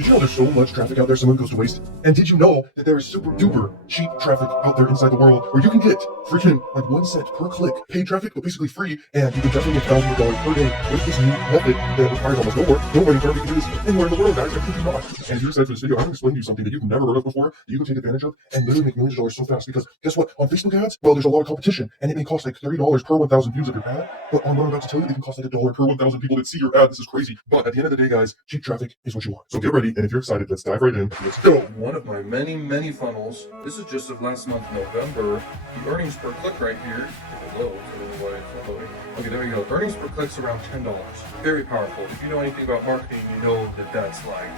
Did you know there's so much traffic out there someone goes to waste? And did you know that there is super duper cheap traffic out there inside the world where you can get freaking like 1 cent per click paid traffic, but basically free, and you can definitely make thousands of dollars per day with this new method that requires almost no work, no learning curve. You can do this anywhere in the world, guys. I think you not. And if you're excited for this video, I'm going to explain to you something that you've never heard of before that you can take advantage of and literally make millions of dollars so fast. Because guess what? On Facebook ads, well, there's a lot of competition, and it may cost like $30 per 1,000 views of your ad. But on what I'm about to tell you, it can cost like $1 per 1,000 people that see your ad. This is crazy. But at the end of the day, guys, cheap traffic is what you want. So get ready, and if you're excited, let's dive right in. Let's go. One of my many funnels. This is just of last month, November. The earnings per click right here. Hello, okay, there we go. Earnings per click's around $10. Very powerful. If you know anything about marketing, you know that that's like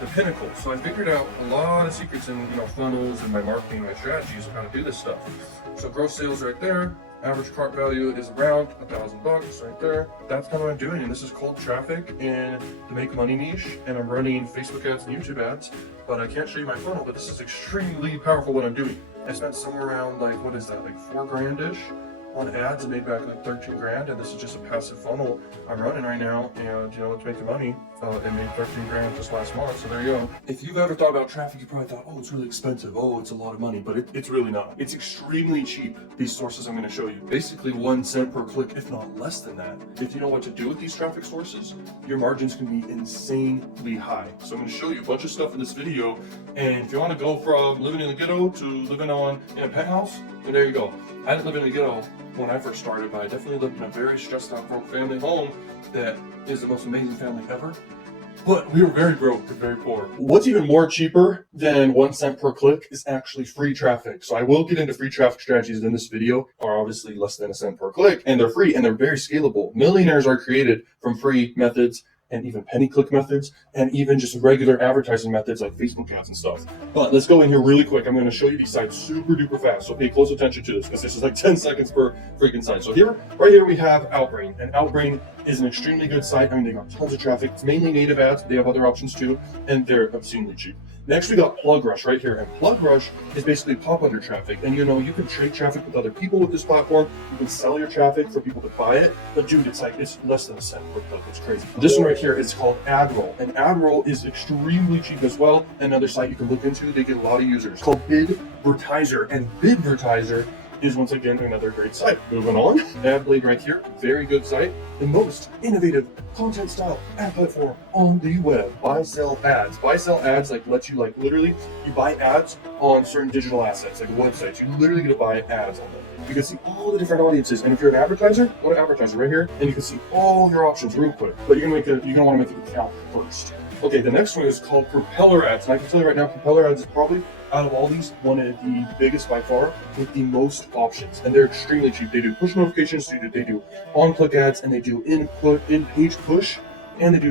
the pinnacle. So I figured out a lot of secrets in funnels and my marketing, my strategies of how to do this stuff. So gross sales right there. Average cart value is around $1,000 right there. That's kind of what I'm doing, and this is cold traffic in the make money niche, and I'm running Facebook ads and YouTube ads, but I can't show you my funnel, but this is extremely powerful what I'm doing. I spent somewhere around like, what is that, like $4 grand-ish on ads and made back like 13 grand, and this is just a passive funnel I'm running right now, and to make the money, it made 13 grand just last month, so there you go. If you've ever thought about traffic, you probably thought, oh, it's really expensive, oh, it's a lot of money, but it's really not. It's extremely cheap, these sources I'm going to show you. Basically 1 cent per click, if not less than that. If you know what to do with these traffic sources, your margins can be insanely high. So I'm going to show you a bunch of stuff in this video, and if you want to go from living in the ghetto to living in a penthouse, then there you go. I didn't live in the ghetto when I first started, but I definitely lived in a very stressed out broke family home that is the most amazing family ever. But we were very broke and very poor. What's even more cheaper than 1 cent per click is actually free traffic. So I will get into free traffic strategies in this video, are obviously less than 1 cent per click, and they're free and they're very scalable. Millionaires are created from free methods and even penny click methods, and even just regular advertising methods like Facebook ads and stuff. But let's go in here really quick. I'm going to show you these sites super duper fast, so pay close attention to this because this is like 10 seconds per freaking site. So right here we have Outbrain, and Outbrain is an extremely good site. I mean, they got tons of traffic. It's mainly native ads, but they have other options too, and they're obscenely cheap. Next, we got PlugRush right here, and PlugRush is basically Popunder traffic, and you can trade traffic with other people with this platform. You can sell your traffic for people to buy it, but dude, it's less than 1 cent per click. It's crazy. This one right here is called AdRoll, and AdRoll is extremely cheap as well. Another site you can look into. They get a lot of users. It's called Bidvertiser, and Bidvertiser is once again another great site. Moving on, AdBlade right here, very good site. The most innovative content style ad platform on the web. Buy sell ads. Buy sell ads lets you literally you buy ads on certain digital assets like websites. You literally get to buy ads on them. You can see all the different audiences, and if you're an advertiser, go to advertiser right here, and you can see all your options real quick. But you're gonna want to make an account first. Okay, the next one is called Propeller Ads, and I can tell you right now, Propeller Ads is probably, out of all these, one of the biggest by far with the most options, and they're extremely cheap. They do push notifications, they do on-click ads, and they do in-page push, and they do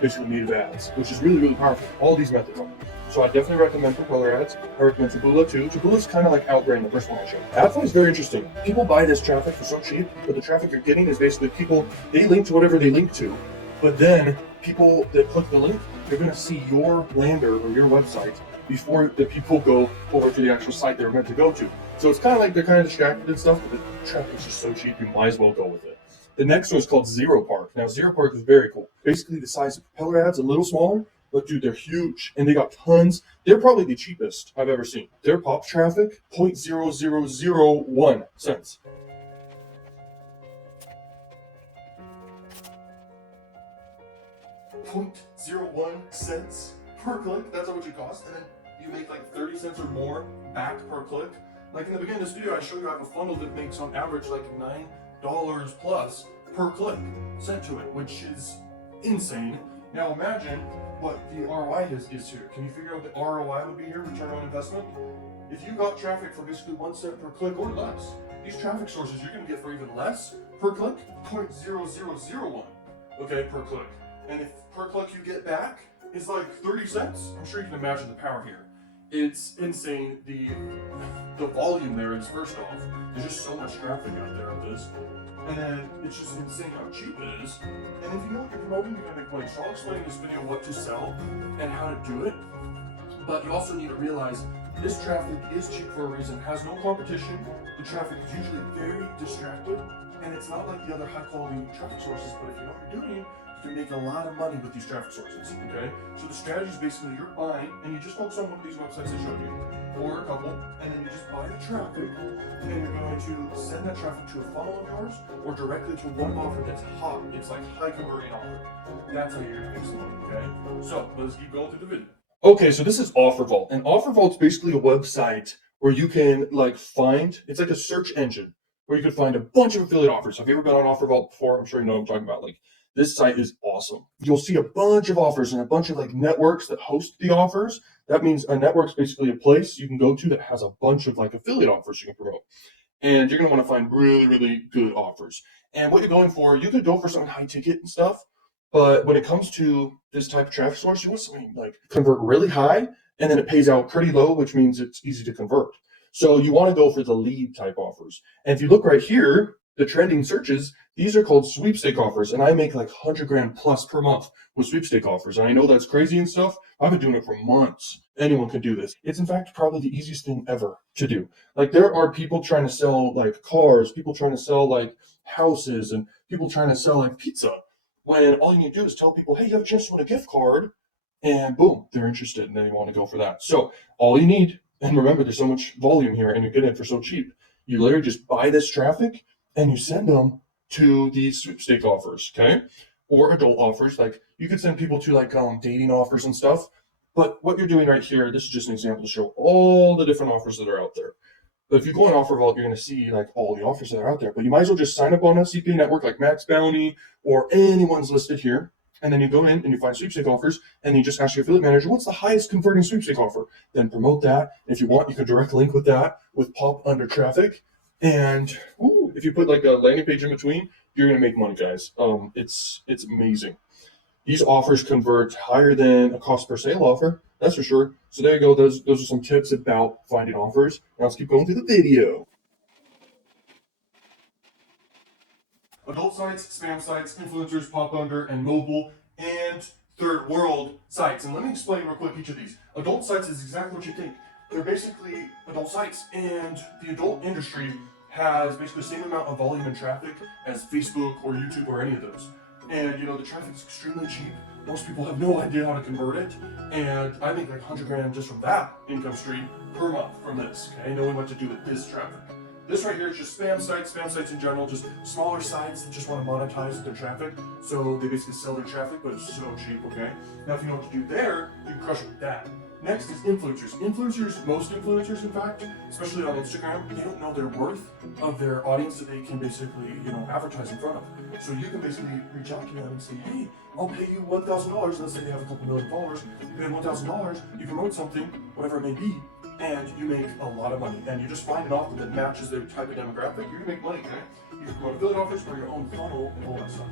basically native ads, which is really powerful. All these methods are. So I definitely recommend Propeller Ads. I recommend Taboola too. Taboola is kind of like Outbrain, the first one I showed. AdFlow is very interesting. People buy this traffic for so cheap, but the traffic you're getting is basically people, they link to whatever they link to, but then people that click the link, they're going to see your lander or your website before the people go over to the actual site they were meant to go to. So it's kind of like they're kind of distracted and stuff, but the traffic is just so cheap, you might as well go with it. The next one is called Zero Park. Now, Zero Park is very cool. Basically, the size of Propeller Ads, a little smaller, but dude, they're huge, and they got tons. They're probably the cheapest I've ever seen. Their pop traffic, 0.0001 cents. 0.01 cents per click. That's how much it costs, and then you make like 30 cents or more back per click. Like in the beginning of this video, I showed you I have a funnel that makes on average like $9 plus per click sent to it, which is insane. Now imagine what the ROI is here. Can you figure out what the ROI would be here, return on investment? If you got traffic for basically 1 cent per click or less, these traffic sources you're going to get for even less per click, 0.0001, okay, per click. And if per click you get back is like 30 cents, I'm sure you can imagine the power here. It's insane. The volume there is, first off, there's just so much traffic out there of this. And then it's just insane how cheap it is. And if you know what you're promoting, you're gonna make money. So I'll explain in this video what to sell and how to do it. But you also need to realize this traffic is cheap for a reason, has no competition. The traffic is usually very distracted, and it's not like the other high quality traffic sources, but if you know what you're doing, you you can make a lot of money with these traffic sources, okay? So the strategy is basically you're buying, and you just focus on one of these websites I showed you, or a couple, and then you just buy the traffic, and you're going to send that traffic to a funnel of yours, or directly to one offer that's hot. It's like high converting offer. That's how you're gonna make some money, okay? So let's keep going through the video. Okay, so this is OfferVault, and OfferVault's basically a website where you can like find, it's like a search engine where you can find a bunch of affiliate offers. Have you ever been on OfferVault before? I'm sure you know what I'm talking about. Like, this site is awesome. You'll see a bunch of offers and a bunch of like networks that host the offers. That means a network's basically a place you can go to that has a bunch of like affiliate offers you can promote. And you're gonna want to find really, really good offers. And what you're going for, you could go for something high ticket and stuff, but when it comes to this type of traffic source, you want something like convert really high and then it pays out pretty low, which means it's easy to convert. So you want to go for the lead type offers. And if you look right here, the trending searches, these are called sweepstake offers. And I make like 100 grand plus per month with sweepstake offers. And I know that's crazy and stuff. I've been doing it for months. Anyone can do this. It's in fact probably the easiest thing ever to do. Like there are people trying to sell like cars, people trying to sell like houses, and people trying to sell like pizza. When all you need to do is tell people, hey, you have a chance to win a gift card, and boom, they're interested and they want to go for that. So all you need, and remember, there's so much volume here and you get it for so cheap. You literally just buy this traffic and you send them to these sweepstake offers, okay? Or adult offers. Like you could send people to like dating offers and stuff. But what you're doing right here, this is just an example to show all the different offers that are out there. But if you go on OfferVault, you're going to see like all the offers that are out there. But you might as well just sign up on a CPA network like Max Bounty or anyone's listed here. And then you go in and you find sweepstake offers, and you just ask your affiliate manager, what's the highest converting sweepstake offer? Then promote that. If you want, you can direct link with that with Popunder traffic. And if you put like a landing page in between, you're going to make money, guys. It's amazing. These offers convert higher than a cost per sale offer. That's for sure. So there you go. Those are some tips about finding offers. Now let's keep going through the video. Adult sites, spam sites, influencers, Popunder, and mobile, and third world sites. And let me explain real quick each of these. Adult sites is exactly what you think. They're basically adult sites, and the adult industry has basically the same amount of volume and traffic as Facebook or YouTube or any of those. And the traffic is extremely cheap. Most people have no idea how to convert it, and I make like 100 grand just from that income stream per month from this, okay? Knowing what to do with this traffic. This right here is just spam sites in general, just smaller sites that just want to monetize their traffic. So they basically sell their traffic, but it's so cheap, okay? Now if you know what to do there, you can crush it with that. Next is influencers. Most influencers, in fact, especially on Instagram, they don't know their worth of their audience that they can basically, advertise in front of. So you can basically reach out to them and say, hey, I'll pay you $1,000. Let's say they have a couple million followers. You pay them $1,000, you promote something, whatever it may be, and you make a lot of money. And you just find an offer that matches their type of demographic, you're gonna make money, okay? You can promote affiliate offers for your own funnel and all that stuff.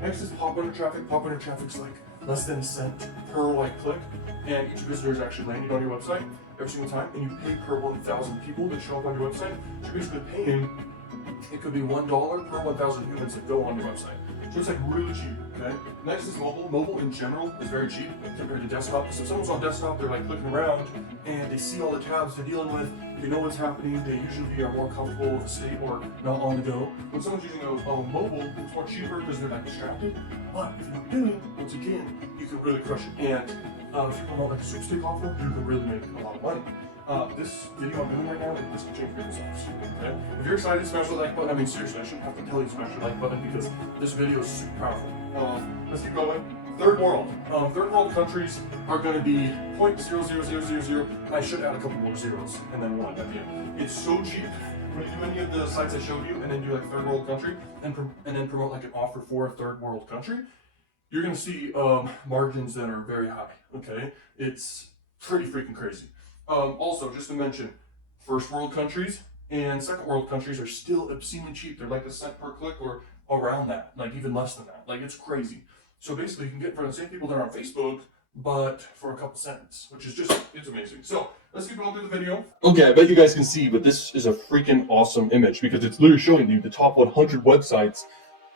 Next is Popunder traffic. Popunder traffic's like less than a cent per click, and each visitor is actually landing on your website every single time, and you pay per 1,000 people that show up on your website. So you're basically paying, it could be $1 per 1,000 humans that go on your website. So it's like really cheap, okay? Next is mobile. Mobile in general is very cheap compared to desktop. So if someone's on desktop, they're like clicking around and they see all the tabs they're dealing with, they know what's happening, they usually are more comfortable with the state or not on the go. When someone's using a mobile, it's more cheaper because they're not distracted. But if you know what you're doing, once again, you can really crush it. And if you promote like a sweepstake offer, you can really make a lot of money. This video I'm doing right now, this can change people's lives. Okay? If you're excited, smash the like button. I mean, seriously, I shouldn't have to tell you to smash the like button because this video is super powerful. Let's keep going. Third world. Third world countries are going to be 0.00000. I should add a couple more zeros and then 1 at the end. It's so cheap. When you do any of the sites I showed you and then do like third world country and then promote like an offer for a third world country, you're going to see margins that are very high. Okay, it's pretty freaking crazy. Also, just to mention, first world countries and second world countries are still obscenely cheap. They're like a cent per click or around that, like even less than that. Like it's crazy. So basically, you can get in front of the same people that are on Facebook, but for a couple cents, which is it's amazing. So let's keep going through the video. Okay, I bet you guys can see, but this is a freaking awesome image because it's literally showing you the top 100 websites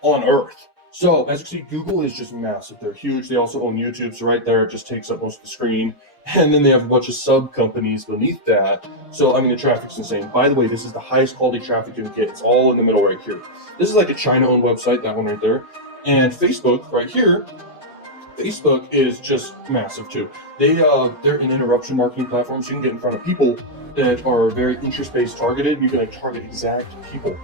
on Earth. So as you see, Google is just massive. They're huge. They also own YouTube. So right there, it just takes up most of the screen. And then they have a bunch of sub companies beneath that. So, I mean, the traffic's insane. By the way, this is the highest quality traffic you can get. It's all in the middle right here. This is like a China-owned website, that one right there. And Facebook right here, Facebook is just massive too. They're an interruption marketing platform, so you can get in front of people that are very interest-based targeted. You can like target exact people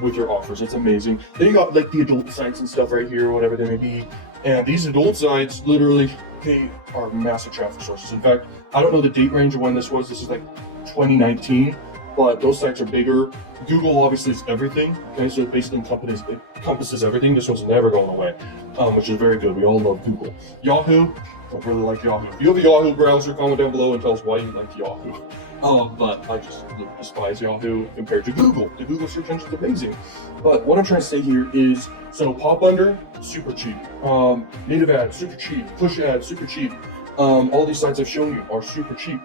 with your offers. It's amazing. Then you got like the adult sites and stuff right here, whatever they may be. And these adult sites, literally, they are massive traffic sources. In fact, I don't know the date range of when this was. This is like 2019, but those sites are bigger. Google obviously is everything. Okay, so it basically encompasses everything. This one's never going away, which is very good. We all love Google. Yahoo, don't really like Yahoo. If you have a Yahoo browser, comment down below and tell us why you like Yahoo. But I just despise Yahoo compared to Google. The Google search engine is amazing. But what I'm trying to say here is, so Popunder, super cheap. Native ads, super cheap. Push ads, super cheap. All these sites I've shown you are super cheap.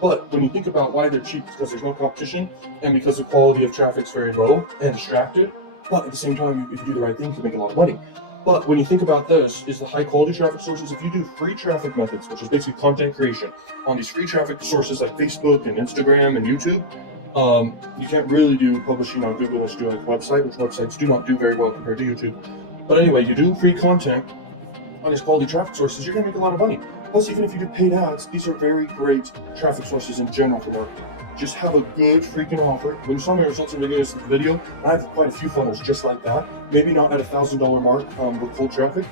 But when you think about why they're cheap, it's because there's no competition and because the quality of traffic's very low and distracted. But at the same time, if you do the right thing, you can make a lot of money. But when you think about this, is the high quality traffic sources, if you do free traffic methods, which is basically content creation on these free traffic sources like Facebook and Instagram and YouTube, you can't really do publishing on Google unless you do like a website, which websites do not do very well compared to YouTube. But anyway, you do free content on these quality traffic sources, you're gonna make a lot of money. Plus, even if you do paid ads, these are very great traffic sources in general for marketing. Just have a good freaking offer. When you saw my results in the beginning of the video, I have quite a few funnels just like that. Maybe not at $1,000 mark with cold traffic,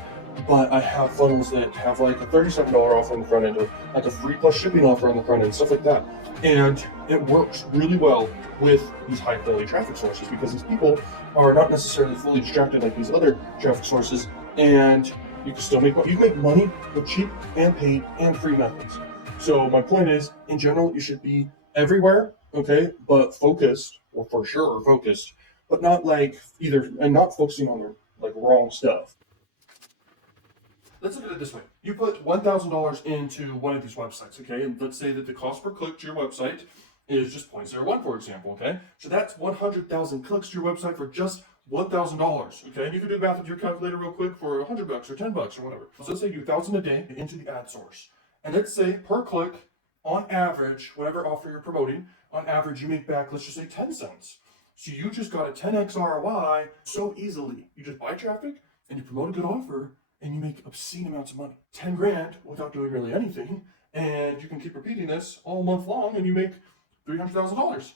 but I have funnels that have like a $37 offer on the front end, or like a free plus shipping offer on the front end, stuff like that. And it works really well with these high quality traffic sources because these people are not necessarily fully distracted like these other traffic sources, and you can still make money. You can make money with cheap and paid and free methods. So my point is, in general, you should be everywhere, okay, but focused, or for sure focused, but not like either, and not focusing on the like wrong stuff. Let's look at it this way. You put $1,000 into one of these websites, okay, and let's say that the cost per click to your website is just 0.01, for example, okay? So that's 100,000 clicks to your website for just $1,000, okay? And you can do the math with your calculator real quick for $100 or $10 or whatever. So let's say you do 1,000 a day into the ad source. And let's say per click, on average, whatever offer you're promoting, on average you make back, let's just say 10 cents. So you just got a 10x ROI so easily. You just buy traffic and you promote a good offer and you make obscene amounts of money. 10 grand without doing really anything. And you can keep repeating this all month long and you make $300,000.